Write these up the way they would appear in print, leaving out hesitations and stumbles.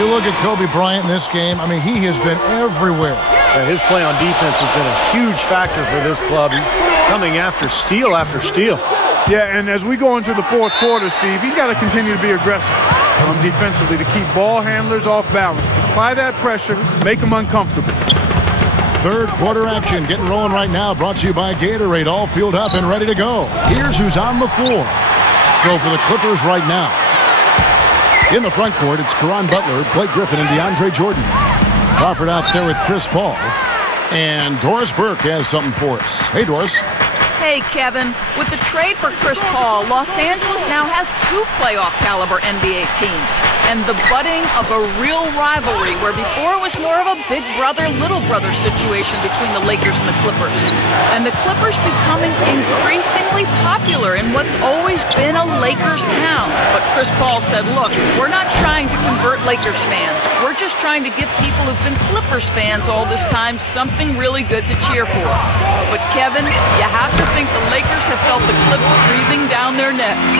You look at Kobe Bryant in this game, I mean, he has been everywhere. His play on defense has been a huge factor for this club. He's coming after steal after steal. Yeah, and as we go into the fourth quarter, Steve, he's got to continue to be aggressive defensively to keep ball handlers off balance. Apply that pressure, make them uncomfortable. Third quarter action getting rolling right now, brought to you by Gatorade, all fueled up and ready to go. Here's who's on the floor. So for the Clippers right now, in the front court, it's Caron Butler, Blake Griffin, and DeAndre Jordan. Crawford out there with Chris Paul. And Doris Burke has something for us. Hey, Doris. Hey, Kevin. With the trade for Chris Paul, Los Angeles now has 2 playoff-caliber NBA teams. And the budding of a real rivalry where before it was more of a big brother, little brother situation between the Lakers and the Clippers. And the Clippers becoming increasingly popular in what's always been a Lakers town. But Chris Paul said, look, we're not trying to convert Lakers fans. We're just trying to give people who've been Clippers fans all this time something really good to cheer for. But Kevin, you have to think the Lakers have felt the Clips breathing down their necks.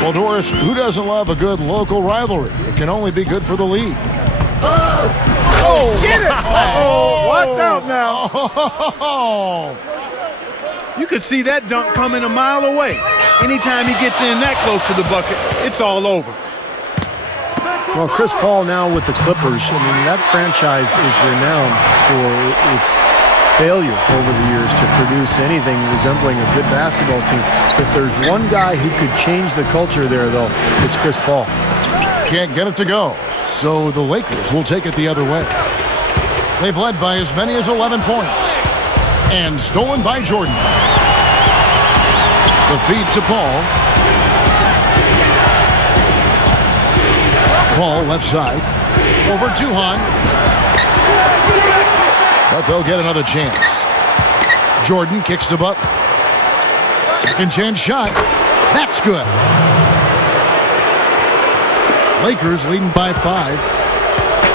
Well, Doris, who doesn't love a good local rivalry? It can only be good for the league. Oh, get it! Oh, watch out now. Oh. You could see that dunk coming a mile away. Anytime he gets in that close to the bucket, it's all over. Well, Chris Paul now with the Clippers, I mean, that franchise is renowned for its failure over the years to produce anything resembling a good basketball team. If there's one guy who could change the culture there, though, it's Chris Paul. Can't get it to go, so the Lakers will take it the other way. They've led by as many as 11 points. And stolen by Jordan. The feed to Paul. Paul left side. Over Duhan. But they'll get another chance. Jordan kicks to Butler. Second chance shot. That's good. Lakers leading by 5.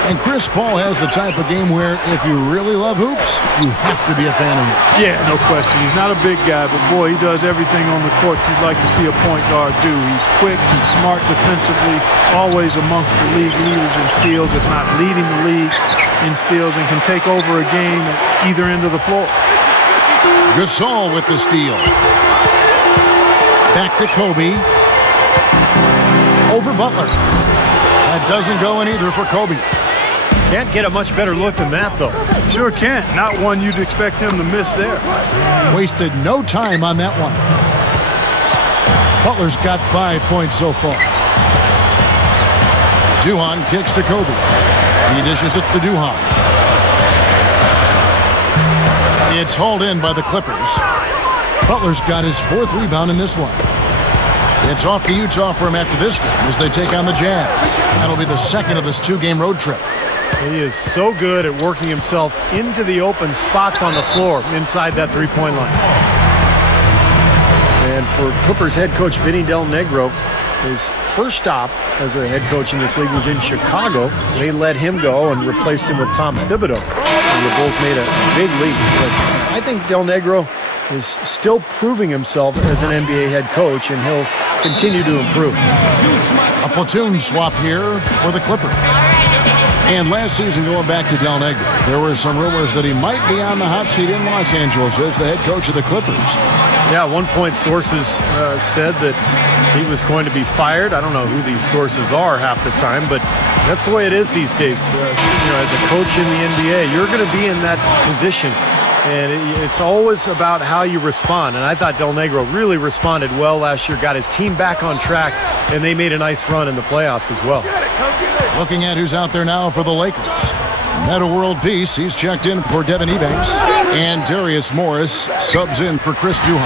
And Chris Paul has the type of game where if you really love hoops, you have to be a fan of him. Yeah, no question. He's not a big guy, but boy, he does everything on the court you'd like to see a point guard do. He's quick, he's smart defensively, always amongst the league leaders in steals, if not leading the league in steals, and can take over a game at either end of the floor. Gasol with the steal. Back to Kobe. Over Butler. That doesn't go in either for Kobe. Can't get a much better look than that, though. Sure can't. Not one you'd expect him to miss there. Wasted no time on that one. Butler's got 5 points so far. Duhan kicks to Kobe. He dishes it to Duhan. It's hauled in by the Clippers. Butler's got his 4th rebound in this one. It's off to Utah for him after this game as they take on the Jazz. That'll be the second of this 2-game road trip. He is so good at working himself into the open spots on the floor inside that three-point line. And for Clippers head coach Vinny Del Negro, his first stop as a head coach in this league was in Chicago. They let him go and replaced him with Tom Thibodeau. And the Bulls made a big leap. But I think Del Negro is still proving himself as an NBA head coach, and he'll continue to improve. A platoon swap here for the Clippers. And last season, going back to Del Negro, there were some rumors that he might be on the hot seat in Los Angeles as the head coach of the Clippers. Yeah, at one point sources said that he was going to be fired. I don't know who these sources are half the time, but that's the way it is these days. As a coach in the NBA, you're going to be in that position. And it's always about how you respond. And I thought Del Negro really responded well last year, got his team back on track, and they made a nice run in the playoffs as well. Looking at who's out there now for the Lakers. Meta World Peace, he's checked in for Devin Ebanks. And Darius Morris subs in for Chris Duhan.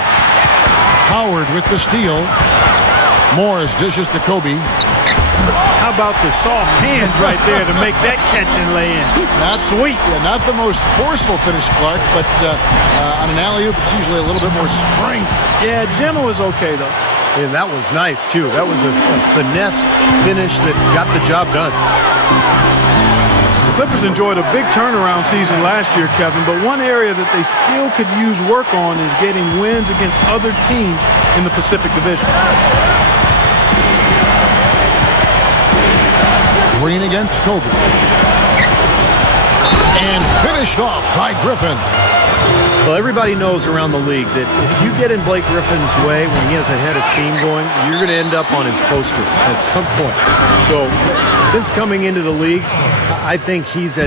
Howard with the steal. Morris dishes to Kobe. How about the soft hands right there to make that catch and lay in? Not sweet. Yeah, not the most forceful finish, Clark, but on an alley-oop, it's usually a little bit more strength. Yeah, gentle is okay, though. And that was nice, too. That was a finesse finish that got the job done. The Clippers enjoyed a big turnaround season last year, Kevin, but one area that they still could use work on is getting wins against other teams in the Pacific Division. Green against Kobe. And finished off by Griffin. Well, everybody knows around the league that if you get in Blake Griffin's way when he has a head of steam going, you're going to end up on his poster at some point. So since coming into the league, I think he's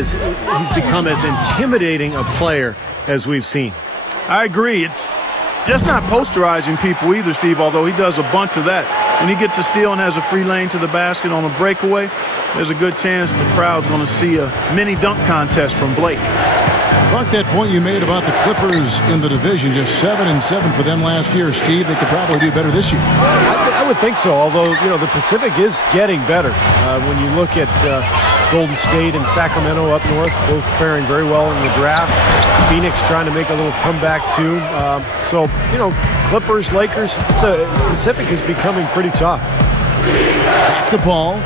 become as intimidating a player as we've seen. I agree. It's just not posterizing people either, Steve, although he does a bunch of that. When he gets a steal and has a free lane to the basket on a breakaway, there's a good chance the crowd's going to see a mini dunk contest from Blake. Clark, that point you made about the Clippers in the division, just 7-7 for them last year. Steve, they could probably do better this year. I would think so, although, the Pacific is getting better. When you look at Golden State and Sacramento up north, both faring very well in the draft. Phoenix trying to make a little comeback, too. Clippers, Lakers, Pacific is becoming pretty tough. Back to Paul.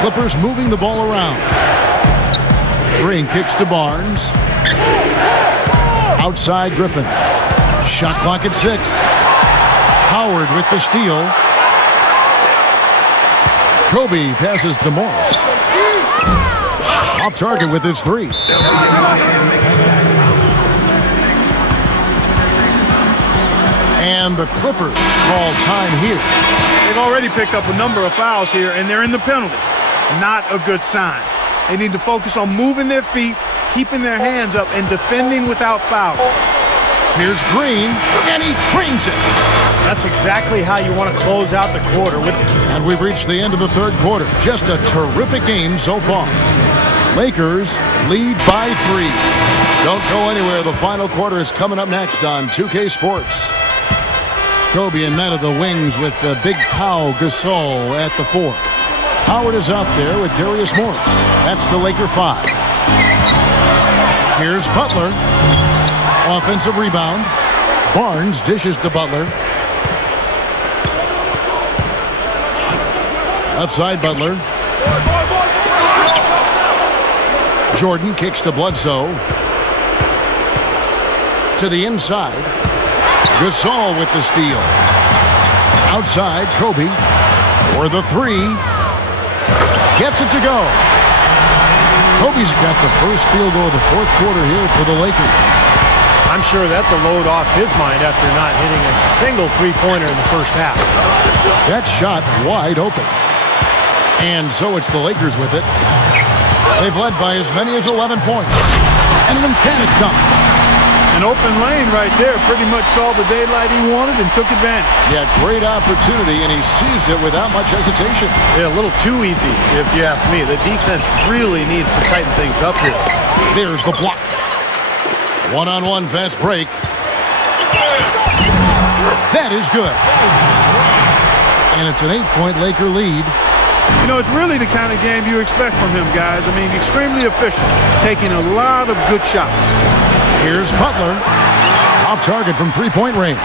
Clippers moving the ball around. Green kicks to Barnes. Outside Griffin. Shot clock at 6. Howard with the steal. Kobe passes to Morris. Off target with his 3. And the Clippers call time here. They've already picked up a number of fouls here, and they're in the penalty. Not a good sign. They need to focus on moving their feet, keeping their hands up, and defending without fouling. Here's Green, and he creams it. That's exactly how you want to close out the quarter. And we've reached the end of the third quarter. Just a terrific game so far. Lakers lead by 3. Don't go anywhere. The final quarter is coming up next on 2K Sports. Kobe and men of the wings with the Big Pau Gasol at the 4. Howard is out there with Darius Morris. That's the Laker 5. Here's Butler. Offensive rebound. Barnes dishes to Butler. Left side Butler. Jordan kicks to Bledsoe. To the inside. Gasol with the steal. Outside Kobe. For the 3. Gets it to go. Kobe's got the first field goal of the fourth quarter here for the Lakers. I'm sure that's a load off his mind after not hitting a single three-pointer in the first half. That shot wide open. And so it's the Lakers with it. They've led by as many as 11 points. And an emphatic dunk. An open lane right there. Pretty much saw the daylight he wanted and took advantage. Yeah, great opportunity, and he seized it without much hesitation. Yeah, a little too easy, if you ask me. The defense really needs to tighten things up here. There's the block. One-on-one fast break. That is good. And it's an 8-point Laker lead. You know, it's really the kind of game you expect from him, guys. I mean, extremely efficient, taking a lot of good shots. Here's Butler. Off target from three-point range.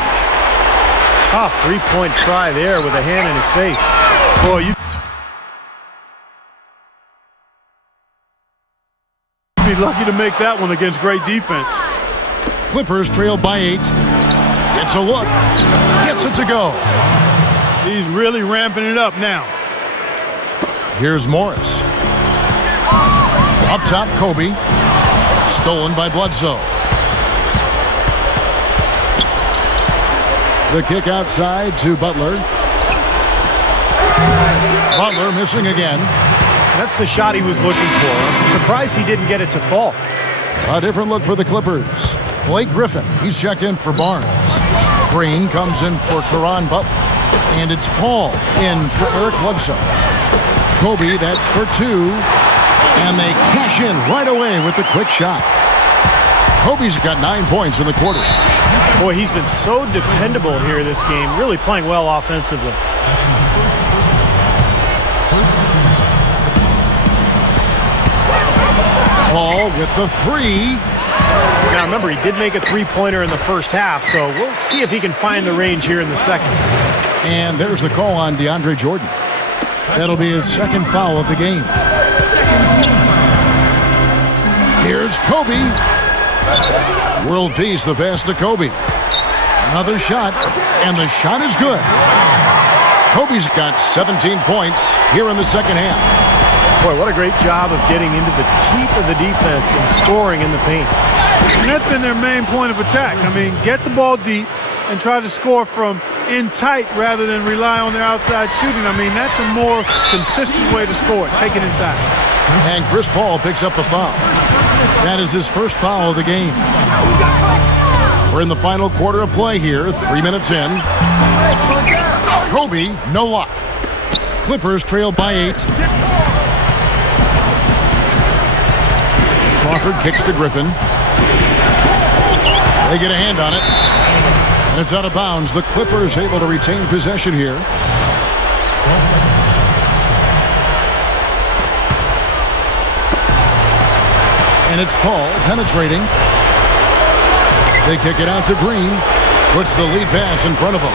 Tough three-point try there with a hand in his face. Boy, you'd be lucky to make that one against great defense. Clippers trail by 8. Gets a look. Gets it to go. He's really ramping it up now. Here's Morris. Up top, Kobe. Stolen by Bledsoe. The kick outside to Butler. Butler missing again. That's the shot he was looking for. I'm surprised he didn't get it to fall. A different look for the Clippers. Blake Griffin, he's checked in for Barnes. Green comes in for Caron Butler. And it's Paul in for Eric Bledsoe. Kobe, that's for 2. And they cash in right away with the quick shot. Kobe's got 9 points in the quarter. Boy, he's been so dependable here this game, really playing well offensively. Paul with the 3. Now remember, he did make a three-pointer in the first half, so we'll see if he can find the range here in the second. And there's the call on DeAndre Jordan. That'll be his second foul of the game. Here's Kobe. World peace, the pass to Kobe. Another shot, and the shot is good. Kobe's got 17 points here in the second half. Boy, what a great job of getting into the teeth of the defense and scoring in the paint. And that's been their main point of attack. I mean, get the ball deep and try to score from in tight rather than rely on their outside shooting. I mean, that's a more consistent way to score. Take it inside. And Chris Paul picks up the foul. That is his first foul of the game. We're in the final quarter of play here, 3 minutes in. Kobe, no luck. Clippers trail by 8. Crawford kicks to Griffin. They get a hand on it. And it's out of bounds. The Clippers able to retain possession here. And it's Paul penetrating. They kick it out to Green. Puts the lead pass in front of him.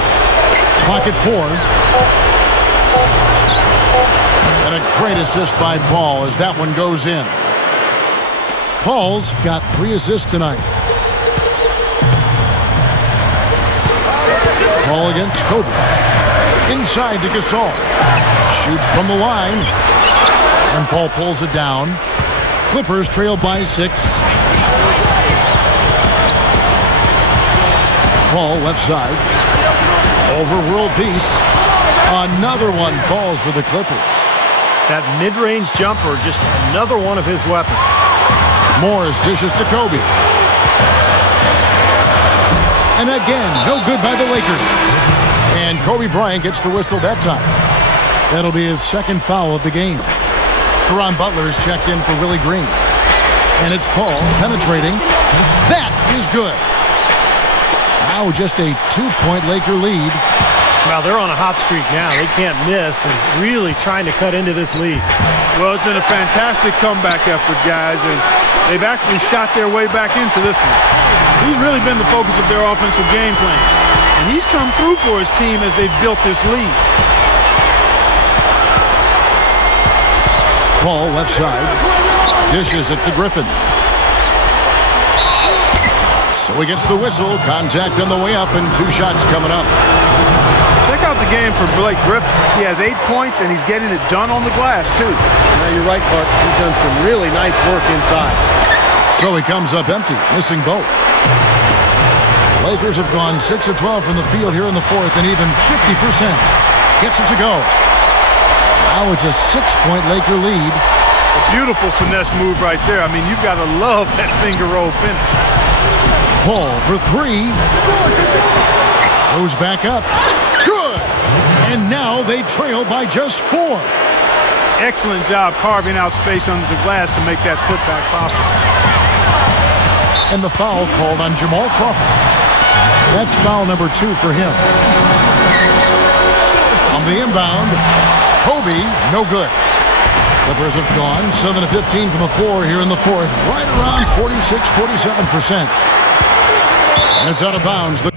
Pocket 4. And a great assist by Paul as that one goes in. Paul's got 3 assists tonight. Paul against Kobe. Inside to Gasol. Shoots from the line. And Paul pulls it down. Clippers trail by 6. Paul left side. Over world peace. Another one falls for the Clippers. That mid-range jumper, just another one of his weapons. Morris dishes to Kobe. And again, no good by the Lakers. And Kobe Bryant gets the whistle that time. That'll be his second foul of the game. Caron Butler is checked in for Willie Green. And it's Paul penetrating. That is good. Now just a 2-point Laker lead. Well, they're on a hot streak now. They can't miss and really trying to cut into this lead. Well, it's been a fantastic comeback effort, guys, and they've actually shot their way back into this one. He's really been the focus of their offensive game plan. And he's come through for his team as they've built this lead. Paul left side. Dishes it to Griffin. So he gets the whistle. Contact on the way up and 2 shots coming up. Check out the game for Blake Griffin. He has 8 points and he's getting it done on the glass too. Now you're right, Clark. He's done some really nice work inside. So he comes up empty, missing both. Lakers have gone 6 of 12 from the field here in the 4th and even 50%. Gets it to go. Now it's a 6-point Laker lead. A beautiful finesse move right there. I mean, you've got to love that finger roll finish. Paul for 3. Goes back up. Good! And now they trail by just 4. Excellent job carving out space under the glass to make that putback possible. And the foul called on Jamal Crawford. That's foul number 2 for him. On the inbound, Kobe, no good. Clippers have gone 7 of 15 from the floor here in the 4th, right around 46-47%. And it's out of bounds. The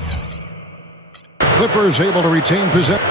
Clippers able to retain possession.